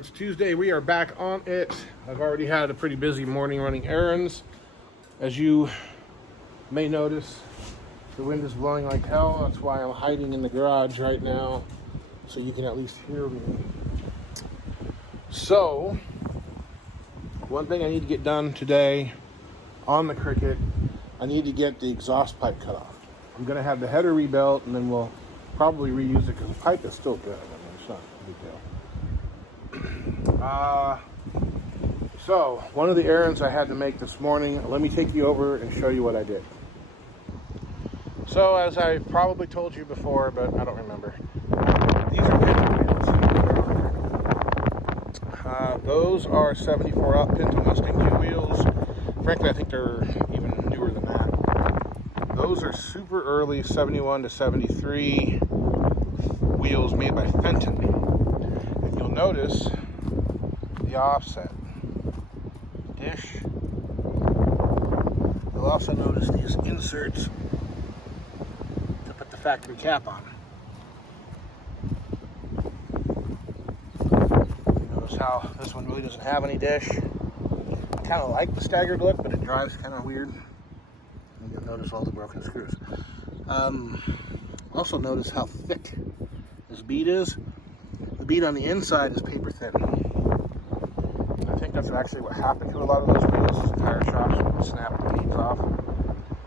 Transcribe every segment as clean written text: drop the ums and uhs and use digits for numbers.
It's Tuesday. We are back on it. I've already had a pretty busy morning running errands. As you may notice, the wind is blowing like hell. That's why I'm hiding in the garage right now, so you can at least hear me. So, one thing I need to get done today on the Cricket, I need to get the exhaust pipe cut off. I'm going to have the header rebuilt, and then we'll probably reuse it because the pipe is still good. I mean, it's not a big deal. So, one of the errands I had to make this morning, let me take you over and show you what I did. So, as I probably told you before, but I don't remember, these are Pinto wheels. Those are 74 up Pinto Mustang 2 wheels. Frankly, I think they're even newer than that. Those are super early 71 to 73 wheels made by Fenton. And you'll notice the offset dish. You'll also notice these inserts to put the factory cap on. Notice how this one really doesn't have any dish. I kind of like the staggered look, but it drives kind of weird. And you'll notice all the broken screws. Also notice how thick this bead is. The bead on the inside is paper thin. I think that's actually what happened to a lot of those wheels. Tire shops would snap the beads off.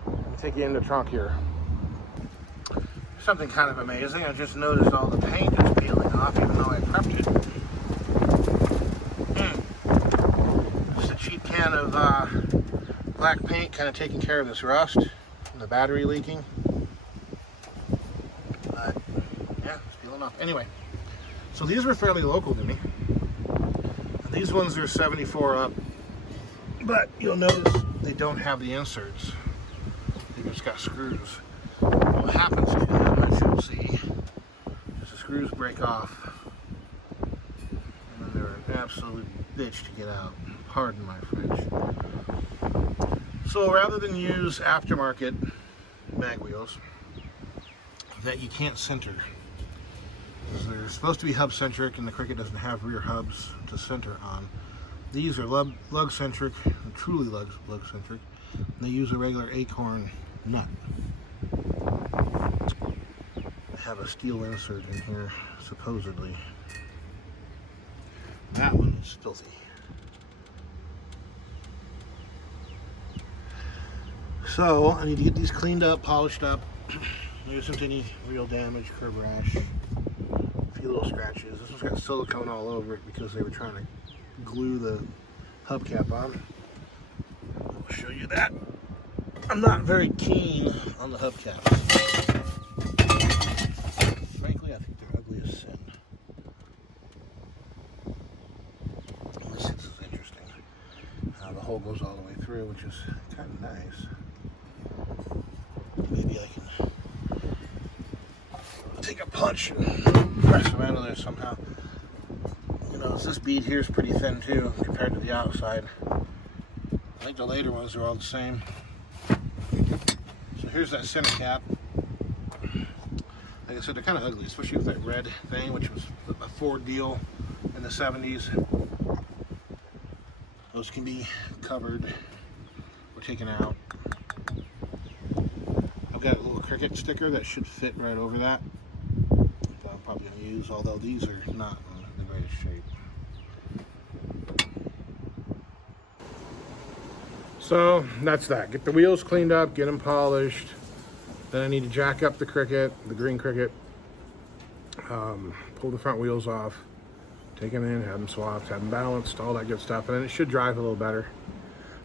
Let me take you in the trunk here. Something kind of amazing. I just noticed all the paint is peeling off, even though I prepped it. Just a cheap can of black paint, kind of taking care of this rust and the battery leaking. But yeah, it's peeling off. Anyway, so these were fairly local to me. These ones are 74 up, but you'll notice they don't have the inserts. They just got screws. What happens to them, as you'll see, is the screws break off, and then they're an absolute bitch to get out. Pardon my French. So rather than use aftermarket mag wheels that you can't center, they're supposed to be hub-centric, and the Cricket doesn't have rear hubs to center on. These are lug-centric, truly lug-centric, and they use a regular acorn nut. I have a steel insert in here, supposedly. That one is filthy. So, I need to get these cleaned up, polished up. There isn't any real damage, curb rash. Little scratches. This one's got silicone all over it because they were trying to glue the hubcap on. I'll show you that. I'm not very keen on the hubcaps. Frankly, I think they're ugly as sin. This is interesting. The hole goes all the way through, which is kind of nice. Maybe I can take a punch and press them out of there somehow. You know, this bead here is pretty thin too compared to the outside. I think the later ones are all the same. So here's that center cap. Like I said, they're kind of ugly, especially with that red thing, which was a Ford deal in the 70s. Those can be covered or taken out. I've got a little Cricket sticker that should fit right over that. I'm probably going to use, although these are not in the greatest shape. So that's that. Get the wheels cleaned up, get them polished. Then I need to jack up the Cricket, the green Cricket. Pull the front wheels off, take them in, have them swapped, have them balanced, all that good stuff. And then it should drive a little better.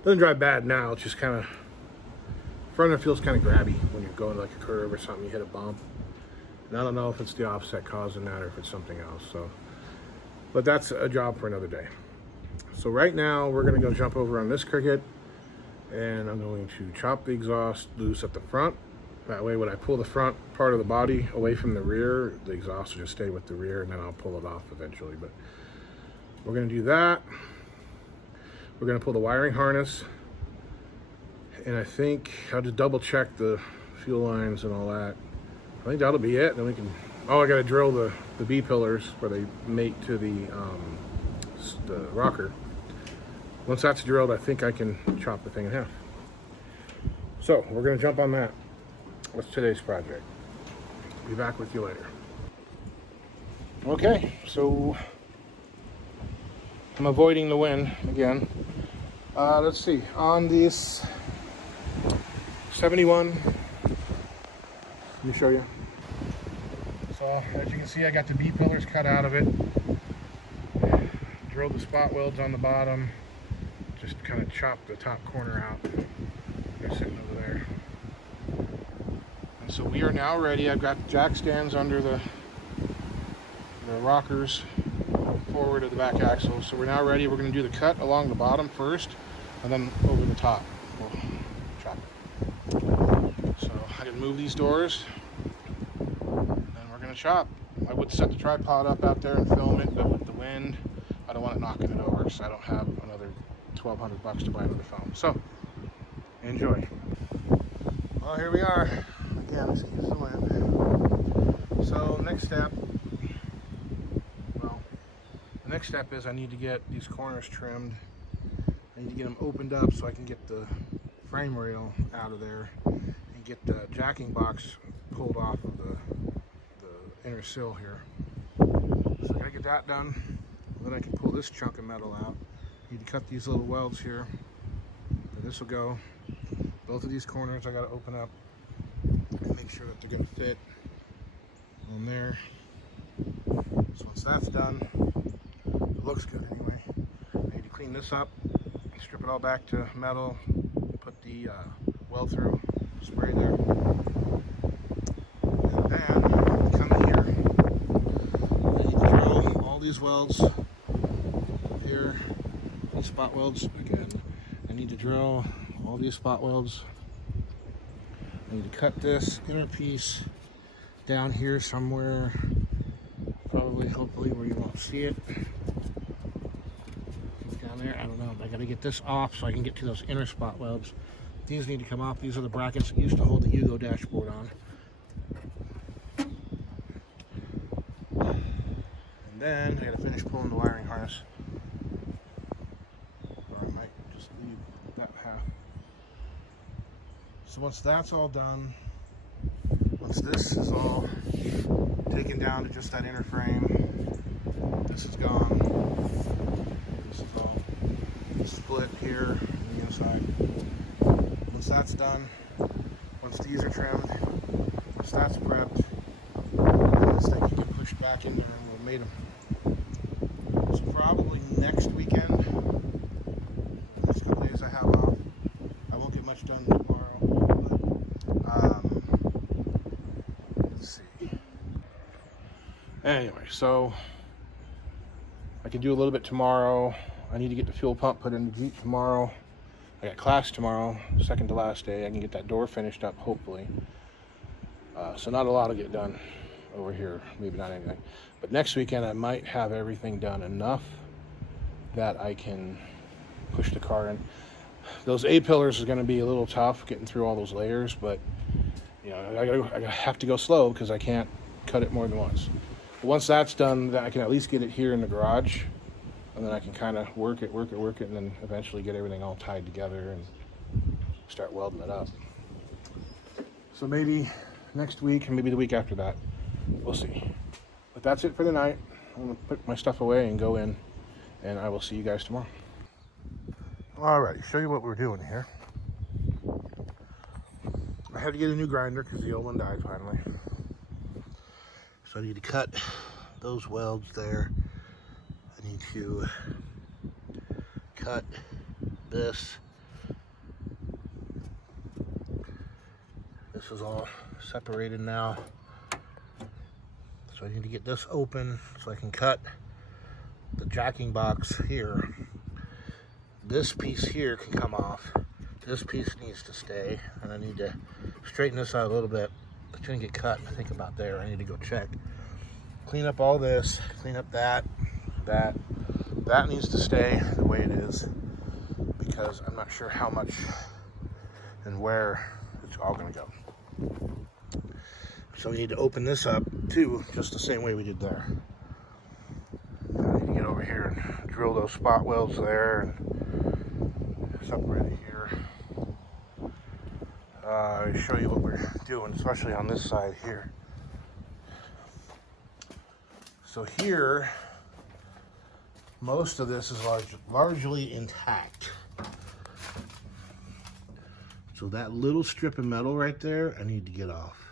Doesn't drive bad now, it's just kind of, front end feels kind of grabby when you're going like a curve or something, you hit a bump. And I don't know if it's the offset causing that or if it's something else. So, but that's a job for another day. So right now we're going to go jump over on this Cricket, and I'm going to chop the exhaust loose at the front. That way when I pull the front part of the body away from the rear, the exhaust will just stay with the rear, and then I'll pull it off eventually. But we're going to do that. We're going to pull the wiring harness, and I think I'll just double check the fuel lines and all that. I think that'll be it. Then we can, oh, I got to drill the B-pillars where they mate to the the rocker. Once that's drilled, I think I can chop the thing in half. So we're gonna jump on that. What's today's project? Be back with you later. Okay, so I'm avoiding the wind again. Let's see, on this 71, let me show you. So as you can see, I got the B-pillars cut out of it. Drilled the spot welds on the bottom. Just kind of chopped the top corner out. They're sitting over there. And so we are now ready. I've got jack stands under the rockers forward of the back axle. So we're now ready. We're going to do the cut along the bottom first, and then over the top. We'll chop it. So I can move these doors, and we're going to chop. I would set the tripod up out there and film it, but with the wind, I don't want it knocking it over, so I don't have another $1,200 to buy another film. So enjoy. Well, here we are. Again, excuse the wind. So next step. The next step is I need to get these corners trimmed. I need to get them opened up so I can get the frame rail out of there and get the jacking box pulled off of the inner sill here. So I gotta get that done. Then I can pull this chunk of metal out. Need to cut these little welds here. And this will go. Both of these corners I gotta open up and make sure that they're gonna fit on there. So once that's done, looks good anyway. I need to clean this up, strip it all back to metal, put the weld through, spray there, and then come in here. I need to drill all these welds here, these spot welds again. I need to drill all these spot welds. I need to cut this inner piece down here somewhere, probably, hopefully, where you won't see it. There, I don't know. I got to get this off so I can get to those inner spot welds. These need to come off. These are the brackets that used to hold the Yugo dashboard on. And then I got to finish pulling the wiring harness. Or I might just leave that half. So once that's all done, once this is all taken down to just that inner frame, this is gone. This is all split here on the inside. Once that's done, once these are trimmed, once that's prepped, this thing can get pushed back in there and we'll mate them. So probably next weekend, next couple days I have off. I won't get much done tomorrow, but let's see. Anyway, so I can do a little bit tomorrow. I need to get the fuel pump put in the Jeep tomorrow. I got class tomorrow, second to last day. I can get that door finished up, hopefully. So not a lot will get done over here, maybe not anything. But next weekend I might have everything done enough that I can push the car in. Those A-pillars is going to be a little tough getting through all those layers, but you know, I have to go slow because I can't cut it more than once. But once that's done, then I can at least get it here in the garage. And then I can kind of work it, and then eventually get everything all tied together and start welding it up. So maybe next week, and maybe the week after that. We'll see. But that's it for the night. I'm going to put my stuff away and go in, and I will see you guys tomorrow. Alright, show you what we're doing here. I had to get a new grinder because the old one died finally. So I need to cut those welds there. I need to cut this. This is all separated now. So I need to get this open so I can cut the jacking box here. This piece here can come off. This piece needs to stay. And I need to straighten this out a little bit. It's gonna get cut, I think about there. I need to go check. Clean up all this, clean up that needs to stay the way it is because I'm not sure how much and where it's all going to go. So we need to open this up too, just the same way we did there. I need to get over here and drill those spot welds there and separate it here. I'll show you what we're doing, especially on this side here. So here, most of this is largely intact. So that little strip of metal right there, I need to get off.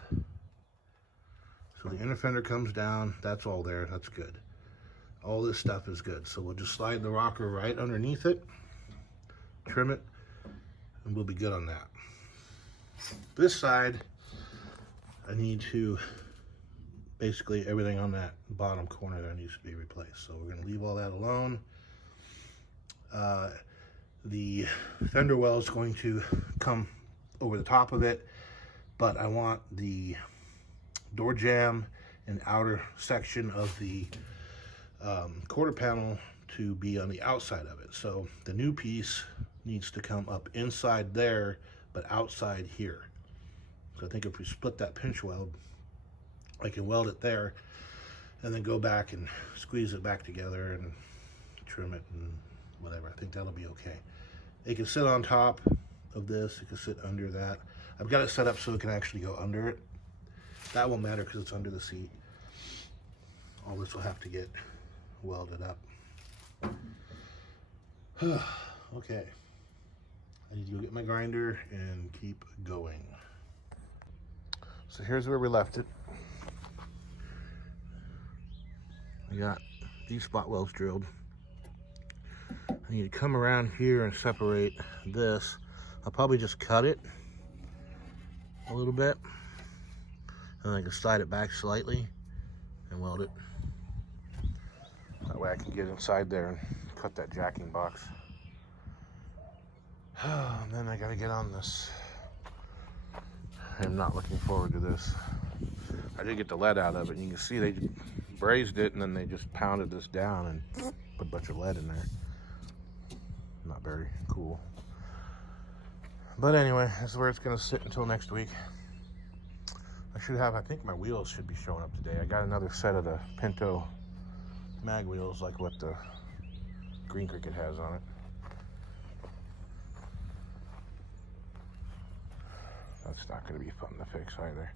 So the inner fender comes down, that's all there, that's good. All this stuff is good. So we'll just slide the rocker right underneath it, trim it, and we'll be good on that. This side, I need to, basically everything on that bottom corner there needs to be replaced. So we're gonna leave all that alone. The fender well is going to come over the top of it, but I want the door jamb and outer section of the quarter panel to be on the outside of it. So the new piece needs to come up inside there, but outside here. So I think if we split that pinch weld, I can weld it there and then go back and squeeze it back together and trim it and whatever. I think that'll be okay. It can sit on top of this, it can sit under that. I've got it set up so it can actually go under it. That won't matter because it's under the seat. All this will have to get welded up. Okay. I need to go get my grinder and keep going. So here's where we left it. I got these spot welds drilled. I need to come around here and separate this. I'll probably just cut it a little bit, and I can slide it back slightly and weld it. That way I can get inside there and cut that jacking box. And then I gotta get on this. I'm not looking forward to this. I did get the lead out of it, and you can see they brazed it and then they just pounded this down and put a bunch of lead in there. Not very cool. But anyway, this is where it's gonna sit until next week. I think my wheels should be showing up today. I got another set of the Pinto mag wheels like what the Green Cricket has on it. That's not gonna be fun to fix either.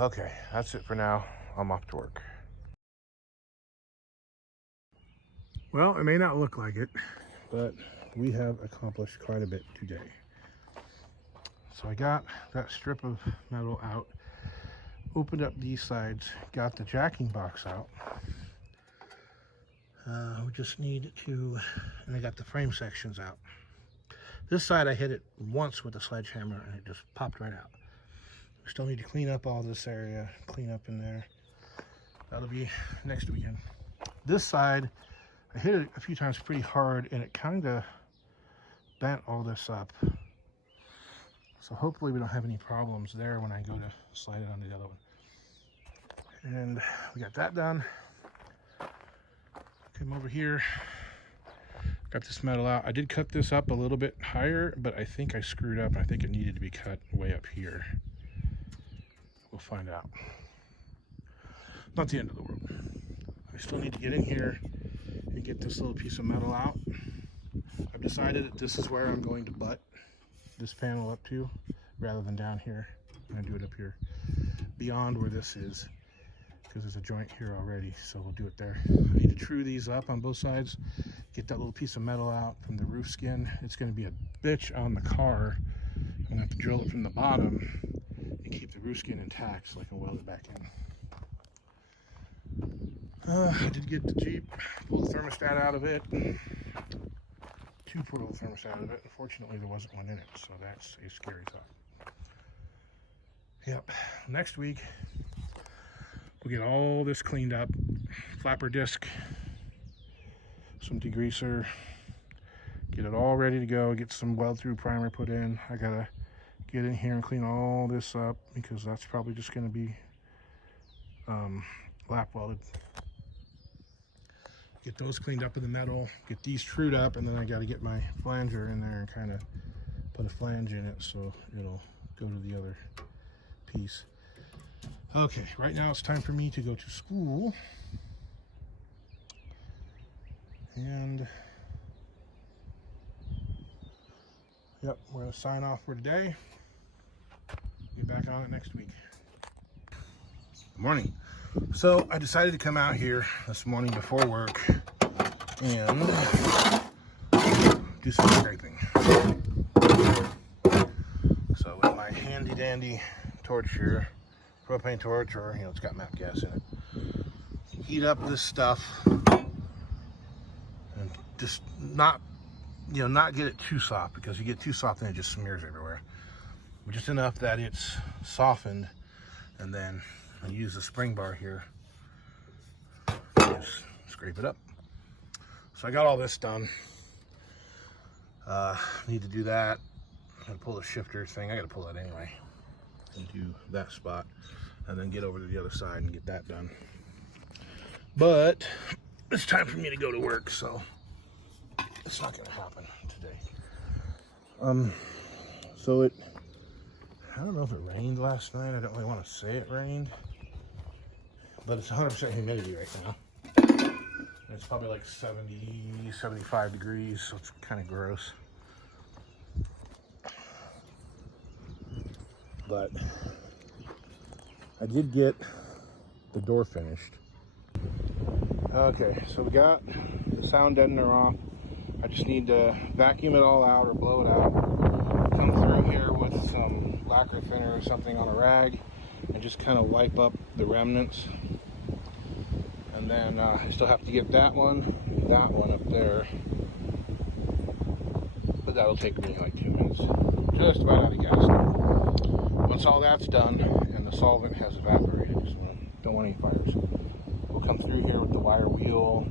Okay, that's it for now. I'm off to work. Well, it may not look like it, but we have accomplished quite a bit today. So I got that strip of metal out, opened up these sides, got the jacking box out. We just need to, and I got the frame sections out. This side I hit it once with a sledgehammer and it just popped right out. We still need to clean up all this area, clean up in there. That'll be next weekend. This side, I hit it a few times pretty hard and it kind of bent all this up. So hopefully we don't have any problems there when I go to slide it onto the other one. And we got that done. Came over here, got this metal out. I did cut this up a little bit higher, but I think I screwed up. I think it needed to be cut way up here. We'll find out. Not the end of the world. I still need to get in here and get this little piece of metal out. I've decided that this is where I'm going to butt this panel up to, rather than down here. I'm gonna do it up here, beyond where this is, because there's a joint here already, so we'll do it there. I need to true these up on both sides, get that little piece of metal out from the roof skin. It's gonna be a bitch on the car. I'm gonna have to drill it from the bottom and keep the roof skin intact so I can weld it back in. I did get the Jeep, pull the thermostat out of it. Two portable thermostat out of it. Unfortunately, there wasn't one in it, so that's a scary thought. Yep. Next week, we'll get all this cleaned up. Flapper disc, some degreaser, get it all ready to go. Get some weld-through primer put in. I gotta get in here and clean all this up because that's probably just gonna be lap welded. Get those cleaned up in the metal, get these trued up, and then I got to get my flanger in there and kind of put a flange in it so it'll go to the other piece. Okay, right now it's time for me to go to school. And yep, we're going to sign off for today. Get back on it next week. Good morning. So I decided to come out here this morning before work and do some scraping. So with my handy dandy torch here, propane torch, or it's got MAP gas in it, heat up this stuff and just not get it too soft, because you get too soft and it just smears everywhere. But just enough that it's softened, and then I use the spring bar here, just scrape it up. So I got all this done. Need to do that. I'm gonna pull the shifter thing. I gotta pull that anyway, and do that spot, and then get over to the other side and get that done. But it's time for me to go to work, so it's not gonna happen today. So I don't know if it rained last night. I don't really want to say it rained, but it's 100% humidity right now. And it's probably like 70, 75 degrees, so it's kind of gross. But I did get the door finished. Okay, so we got the sound deadener off. I just need to vacuum it all out or blow it out. Come through here with some lacquer thinner or something on a rag and just kind of wipe up the remnants. And then I still have to get that one up there. But that'll take me like 2 minutes. Just about out of gas. Once all that's done and the solvent has evaporated, just don't want any fires, we'll come through here with the wire wheel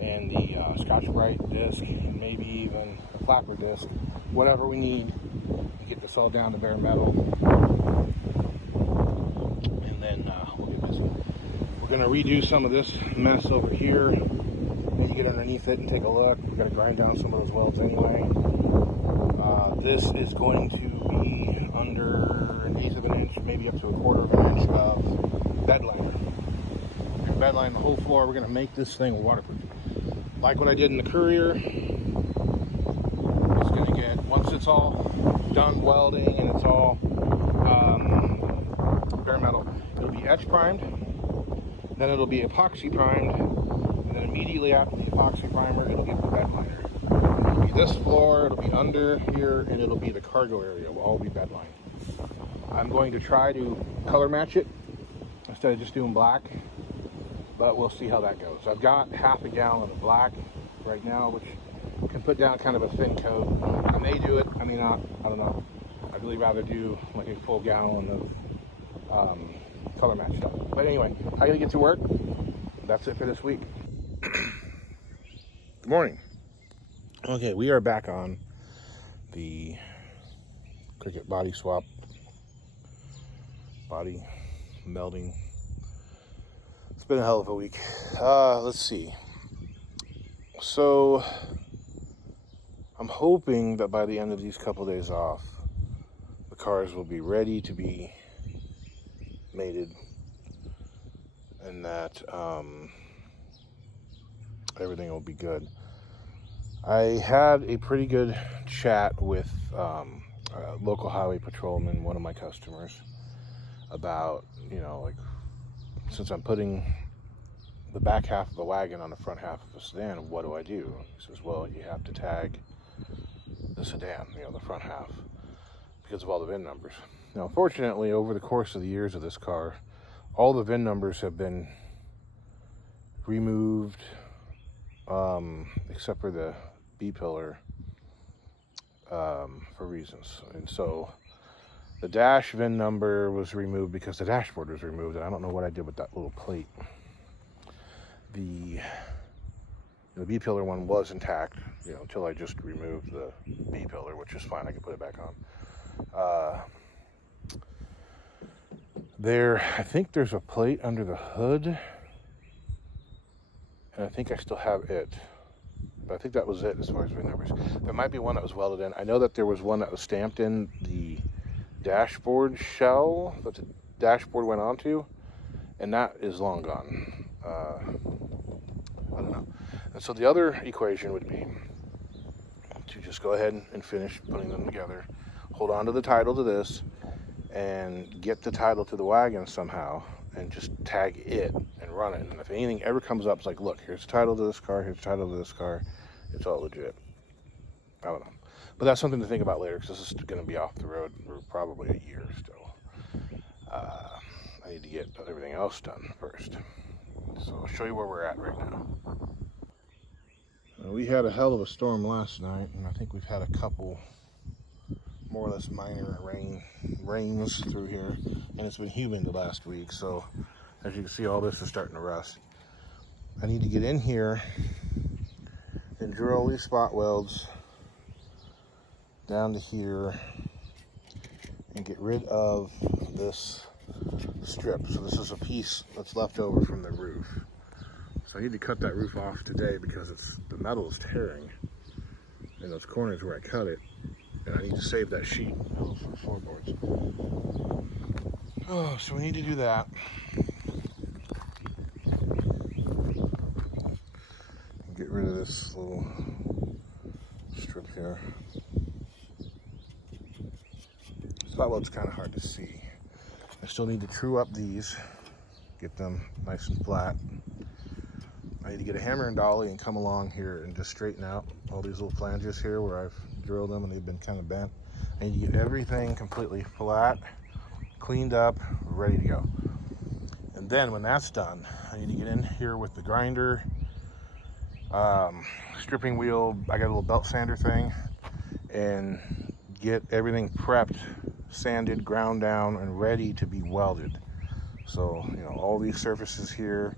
and the Scotch-Brite disc, and maybe even a flapper disc, whatever we need to get this all down to bare metal. And then we'll get busy. We're going to redo some of this mess over here. Maybe get underneath it and take a look. We've got to grind down some of those welds anyway. This is going to be under 1/8 of an inch, maybe up to 1/4 of an inch of bed liner. Bed line the whole floor. We're going to make this thing waterproof. Like what I did in the Courier. It's going to get, once it's all done welding and it's all bare metal, it'll be etch primed, then it'll be epoxy primed, and then immediately after the epoxy primer, it'll get the bed liner. It'll be this floor, it'll be under here, and it'll be the cargo area. Will all be bed lined. I'm going to try to color match it instead of just doing black, but we'll see how that goes. I've got half a gallon of black right now, which can put down kind of a thin coat. I may do it, I may not, I don't know. I'd really rather do like a full gallon of color match stuff. But anyway, I gotta get to work. That's it for this week. Good morning. Okay, we are back on the Cricket body swap, body melding. It's been a hell of a week. Let's see. So I'm hoping that by the end of these couple days off, the cars will be ready to be mated, and that everything will be good. I had a pretty good chat with a local highway patrolman, one of my customers, about, like, since I'm putting the back half of the wagon on the front half of a sedan, what do I do? He says, well, you have to tag the sedan, the front half, because of all the VIN numbers. Now, unfortunately, over the course of the years of this car, all the VIN numbers have been removed, except for the B-pillar, for reasons. And so the dash VIN number was removed because the dashboard was removed, and I don't know what I did with that little plate. The B-pillar one was intact, until I just removed the B-pillar, which is fine. I can put it back on. I think there's a plate under the hood, and I think I still have it. But I think that was it as far as VIN numbers. There might be one that was welded in. I know that there was one that was stamped in the dashboard shell that the dashboard went onto, and that is long gone. I don't know. And So the other equation would be to just go ahead and finish putting them together, hold on to the title to this, and get the title to the wagon somehow, and just tag it and run it. And if anything ever comes up, it's like, look, here's the title to this car, here's the title to this car. It's all legit. I don't know. But that's something to think about later, because this is going to be off the road for probably a year still. I need to get everything else done first. So I'll show you where we're at right now. We had a hell of a storm last night, and I think we've had a couple more or less minor rains through here, and it's been humid the last week, so as you can see, all this is starting to rust. I need to get in here and drill these spot welds down to here and get rid of this strip. So this is a piece that's left over from the roof. So I need to cut that roof off today because the metal is tearing in those corners where I cut it, and I need to save that sheet for floorboards. Oh, so we need to do that. Get rid of this little strip here. Spot weld's kind of hard to see. I still need to true up these, get them nice and flat. I need to get a hammer and dolly and come along here and just straighten out all these little flanges here where I've drilled them and they've been kind of bent. I need to get everything completely flat, cleaned up, ready to go. And then when that's done, I need to get in here with the grinder, stripping wheel. I got a little belt sander thing, and get everything prepped, sanded, ground down, and ready to be welded. So, you know, all these surfaces here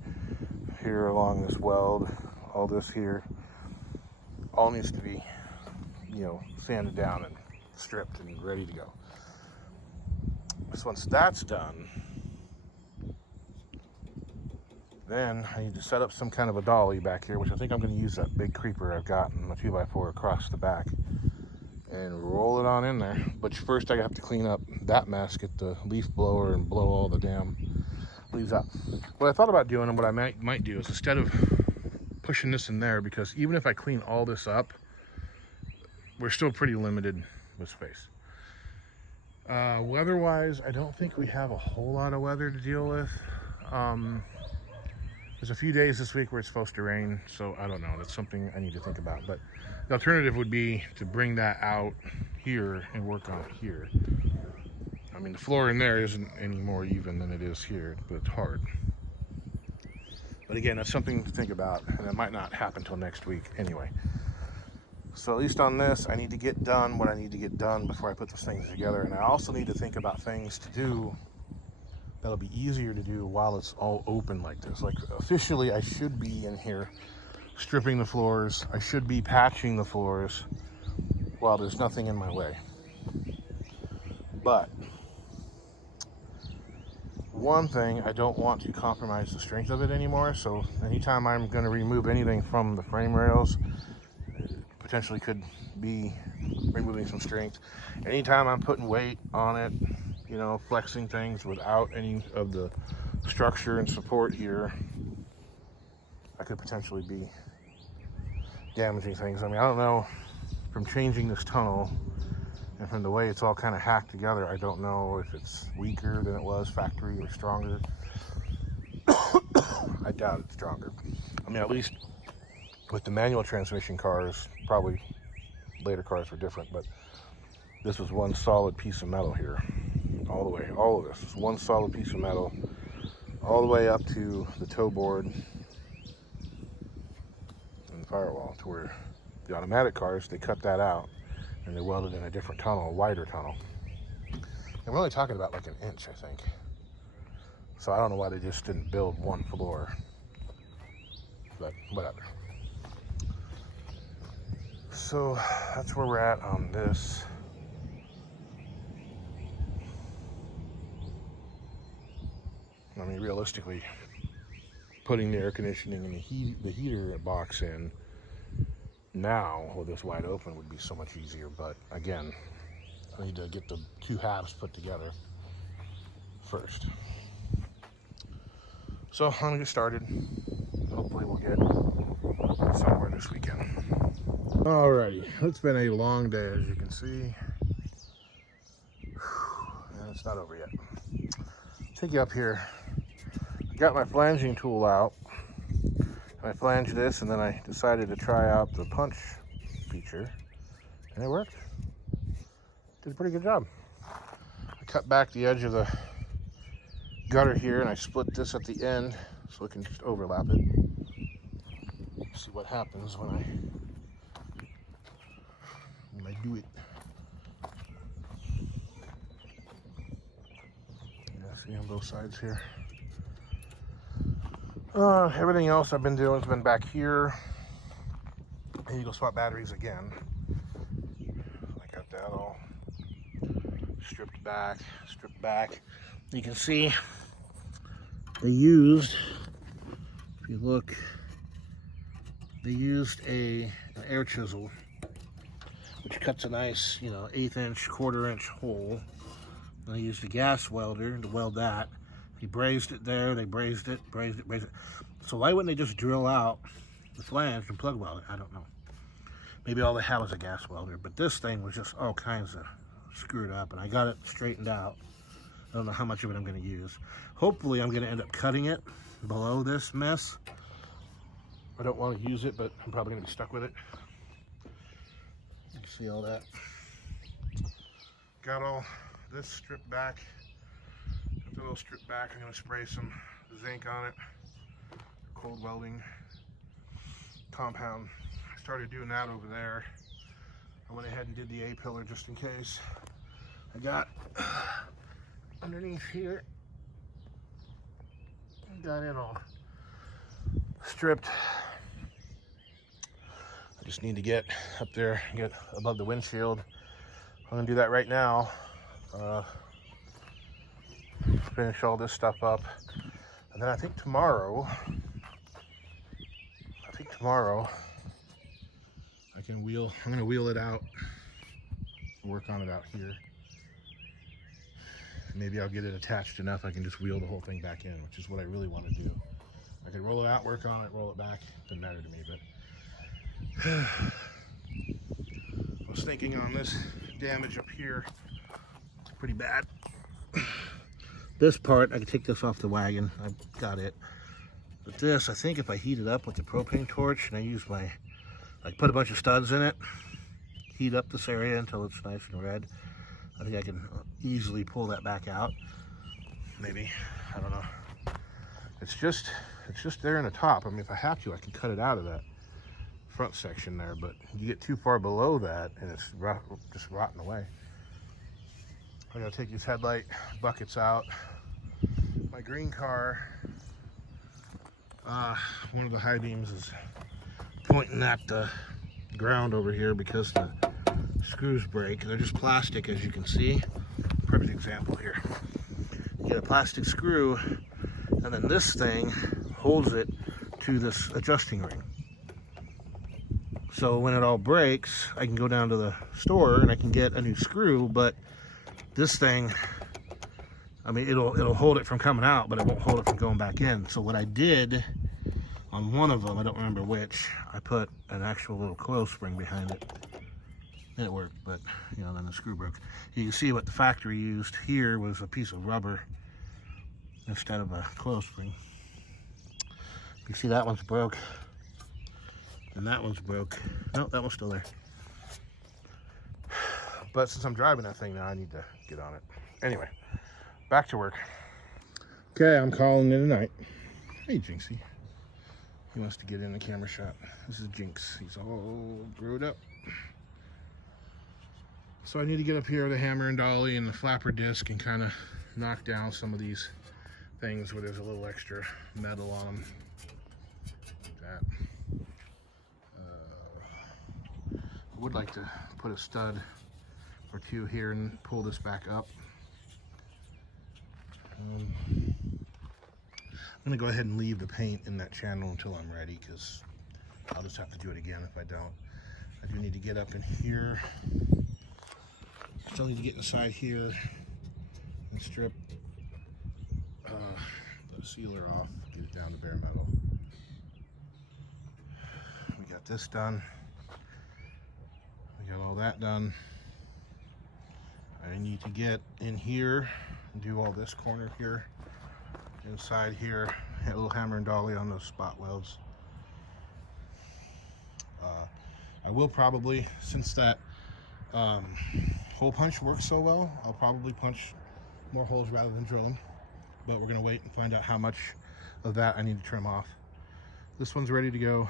along this weld, all this here, all needs to be, you know, sanded down and stripped and ready to go. So once that's done, then I need to set up some kind of a dolly back here, which I think I'm going to use that big creeper I've got in the 2x4 across the back and roll it on in there. But first I have to clean up that mess, get the leaf blower and blow all the damn leaves out. What I thought about doing, and what I might do, is instead of pushing this in there, because even if I clean all this up, we're still pretty limited with space. Weather-wise, I don't think we have a whole lot of weather to deal with. There's a few days this week where it's supposed to rain, so I don't know. That's something I need to think about. But the alternative would be to bring that out here and work on it here. I mean, the floor in there isn't any more even than it is here, but it's hard. But again, that's something to think about, and it might not happen till next week anyway. So at least on this, I need to get done what I need to get done before I put those things together. And I also need to think about things to do that'll be easier to do while it's all open like this. Like, officially, I should be in here stripping the floors. I should be patching the floors while there's nothing in my way. But one thing, I don't want to compromise the strength of it anymore. So anytime I'm going to remove anything from the frame rails, potentially could be removing some strength. Anytime I'm putting weight on it, you know, flexing things without any of the structure and support here, I could potentially be damaging things. I mean, I don't know, from changing this tunnel and from the way it's all kind of hacked together, I don't know if it's weaker than it was factory or stronger. I doubt it's stronger. I mean, at least with the manual transmission cars, probably later cars were different, but this was one solid piece of metal here, all the way. All of this is one solid piece of metal, all the way up to the toe board and the firewall, to where the automatic cars, they cut that out and they welded in a different tunnel, a wider tunnel. And we're only talking about like an inch, I think. So I don't know why they just didn't build one floor, but whatever. So that's where we're at on this. I mean, realistically, putting the air conditioning and the heater box in now with this wide open would be so much easier. But again, I need to get the two halves put together first. So I'm gonna get started. Hopefully we'll get somewhere. this weekend. Alrighty, it's been a long day, as you can see. And it's not over yet. Take you up here. I got my flanging tool out. I flanged this, and then I decided to try out the punch feature, and it worked. Did a pretty good job. I cut back the edge of the gutter here, and I split this at the end so it can just overlap it. See what happens when I do it. Yeah, see on both sides here. Everything else I've been doing has been back here. And you go swap batteries again. I got that all stripped back. You can see they used, if you look, they used an air chisel, which cuts a nice, 1/8 inch, 1/4 inch hole. And I used a gas welder to weld that. He brazed it there, they brazed it. So why wouldn't they just drill out the flange and plug weld it? I don't know. Maybe all they had was a gas welder, but this thing was just all kinds of screwed up, and I got it straightened out. I don't know how much of it I'm going to use. Hopefully I'm going to end up cutting it below this mess. I don't want to use it, but I'm probably going to be stuck with it. You can see all that. Got all this stripped back. Got the little strip back. I'm going to spray some zinc on it. Cold welding compound. I started doing that over there. I went ahead and did the A-pillar just in case. I got underneath here. I got it all stripped. I just need to get up there, get above the windshield. I'm gonna do that right now. Finish all this stuff up, and then I think tomorrow I can wheel. I'm gonna wheel it out, work on it out here. Maybe I'll get it attached enough I can just wheel the whole thing back in, which is what I really want to do. I could roll it out, work on it, roll it back. Doesn't matter to me, but I was thinking on this damage up here, it's pretty bad. This part, I can take this off the wagon. I've got it. But this, I think if I heat it up with the propane torch and I use put a bunch of studs in it, heat up this area until it's nice and red, I think I can easily pull that back out. Maybe, I don't know. It's just there in the top. I mean, if I have to, I can cut it out of that front section there, but you get too far below that and it's just rotting away. I gotta take these headlight buckets out. My green car, one of the high beams is pointing at the ground over here because the screws break. They're just plastic, as you can see. Perfect example here. You get a plastic screw, and then this thing holds it to this adjusting ring. So when it all breaks, I can go down to the store and I can get a new screw, but this thing, I mean, it'll hold it from coming out, but it won't hold it from going back in. So what I did on one of them, I don't remember which, I put an actual little coil spring behind it. It worked, but then the screw broke. You can see what the factory used here was a piece of rubber instead of a coil spring. You see that one's broke, and that one's broke. Nope, that one's still there. But since I'm driving that thing now, I need to get on it. Anyway, back to work. Okay, I'm calling it a night. Hey, Jinxie. He wants to get in the camera shot. This is Jinx. He's all grown up. So I need to get up here with a hammer and dolly and the flapper disc and kind of knock down some of these things where there's a little extra metal on them. Like that. I would like to put a stud or two here and pull this back up. I'm gonna go ahead and leave the paint in that channel until I'm ready, because I'll just have to do it again if I don't. I do need to get up in here. Still need to get inside here and strip the sealer off, get it down to bare metal. We got got this done. We got all that done. I need to get in here and do all this corner here. Inside here, a little hammer and dolly on those spot welds. I will probably, since that hole punch works so well, I'll probably punch more holes rather than drill them. But we're gonna wait and find out how much of that I need to trim off. This one's ready to go.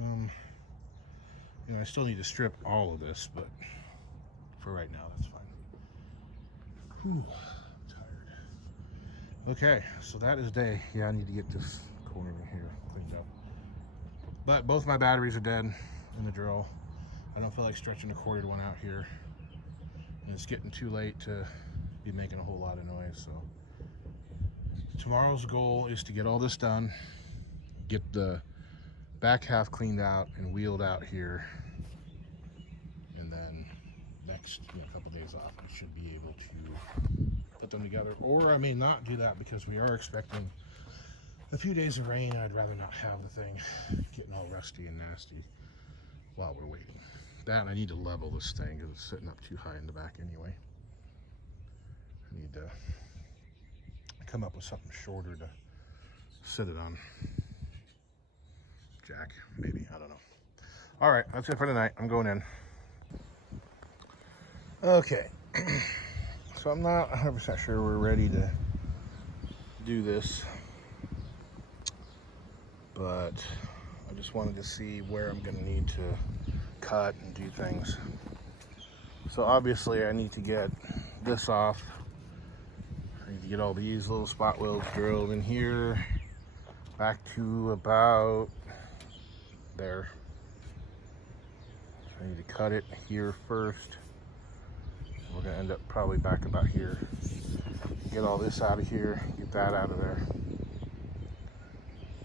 You know, I still need to strip all of this, but for right now, that's fine. Whew, I'm tired. Okay, so that is day. Yeah, I need to get this corner in here cleaned up. But both my batteries are dead in the drill. I don't feel like stretching a corded one out here. And it's getting too late to be making a whole lot of noise, so. Tomorrow's goal is to get all this done, get the back half cleaned out and wheeled out here, and then next couple days off I should be able to put them together. Or I may not do that because we are expecting a few days of rain, and I'd rather not have the thing getting all rusty and nasty while we're waiting. That, and I need to level this thing because it's sitting up too high in the back anyway. I need to come up with something shorter to sit it on. Jack, maybe, I don't know. All right, that's it for tonight. I'm going in. Okay, so I'm not 100% sure we're ready to do this, but I just wanted to see where I'm gonna need to cut and do things. So obviously I need to get this off. I need to get all these little spot welds drilled in here back to about there. I need to cut it here first. We're gonna end up probably back about here. Get all this out of here, get that out of there.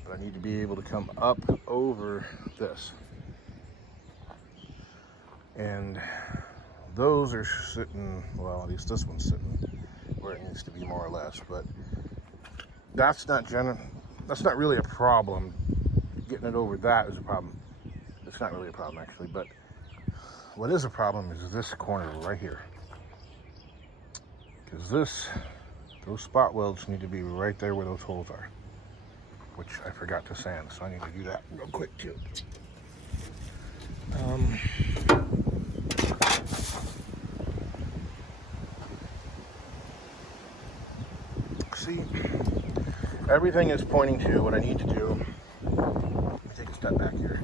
But I need to be able to come up over this. And those are sitting, well, at least this one's sitting where it needs to be more or less, but that's not really a problem. Getting it over that is a problem. It's not really a problem actually, but what is a problem is this corner right here. Because those spot welds need to be right there where those holes are, which I forgot to sand, so I need to do that real quick too. See, everything is pointing to what I need to do. Let me take a step back here.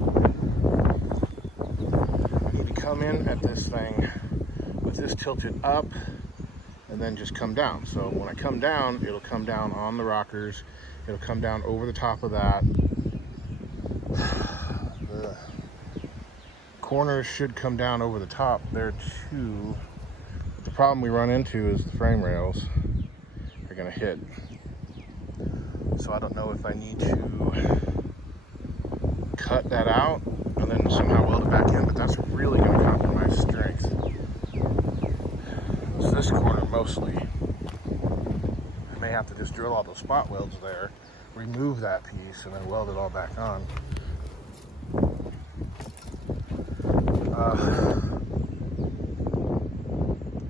I need to come in at this thing with this tilted up and then just come down. So when I come down, it'll come down on the rockers. It'll come down over the top of that. The corners should come down over the top there too. But the problem we run into is the frame rails are gonna hit. So I don't know if I need to cut that out and then somehow weld it back in, but that's really gonna compromise strength. So this corner mostly, I may have to just drill all those spot welds there, remove that piece, and then weld it all back on.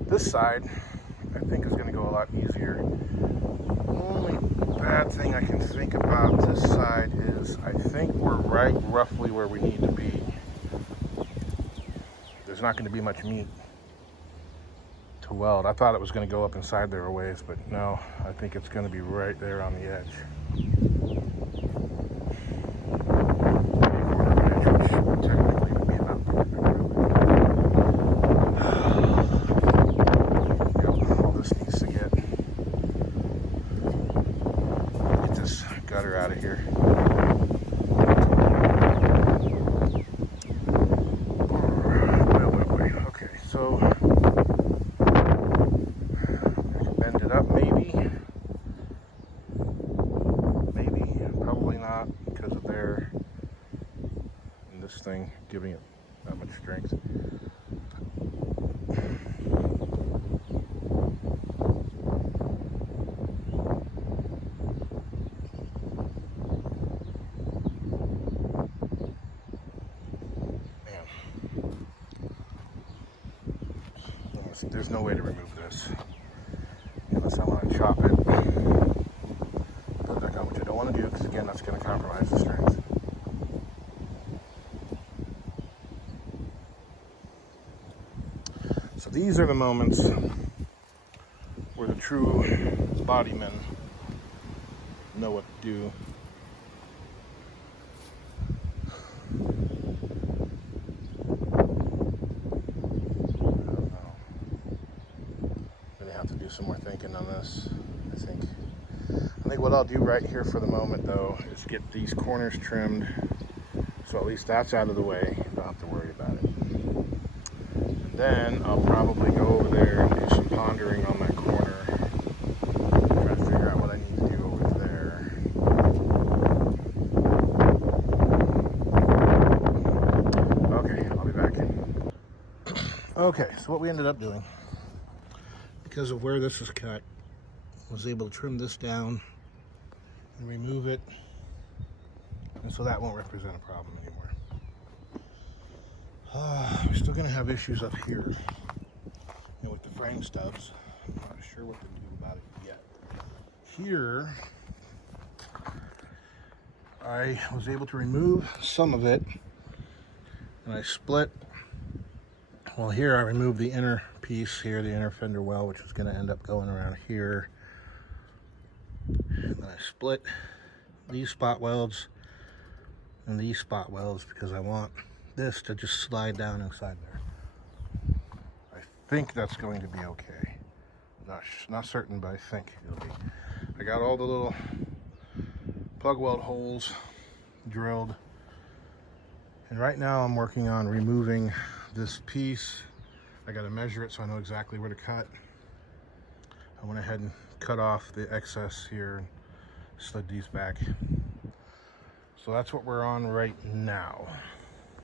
This side, I think, is going to go a lot easier. The only bad thing I can think about this side is I think we're right roughly where we need to be. There's not going to be much meat to weld. I thought it was going to go up inside there a ways, but no, I think it's going to be right there on the edge. Which technically would be about all this needs to get this gutter out of here. Okay, so bend it up maybe, probably not because of there and this thing giving it that much strength. there's no way to remove this unless I want to chop it, put it back on, which I don't want to do because again that's going to compromise the strength. So these are the moments where the true bodymen know what to do. Some more thinking on this. I think what I'll do right here for the moment though is get these corners trimmed, so at least that's out of the way. Don't have to worry about it. And then I'll probably go over there and do some pondering on that corner, try to figure out what I need to do over there. Okay, I'll be back. Okay, so what we ended up doing, because of where this is cut, was able to trim this down and remove it, and so that won't represent a problem anymore. We're still going to have issues up here, with the frame stubs. I'm not sure what to do about it yet. Here, I was able to remove some of it, and I split. Well, here I removed the inner piece here, the inner fender well, which is going to end up going around here. And then I split these spot welds and these spot welds because I want this to just slide down inside there. I think that's going to be okay. Not certain, but I think it'll be. I got all the little plug weld holes drilled. And right now I'm working on removing this piece. I got to measure it so I know exactly where to cut. I went ahead and cut off the excess here and slid these back. So that's what we're on right now.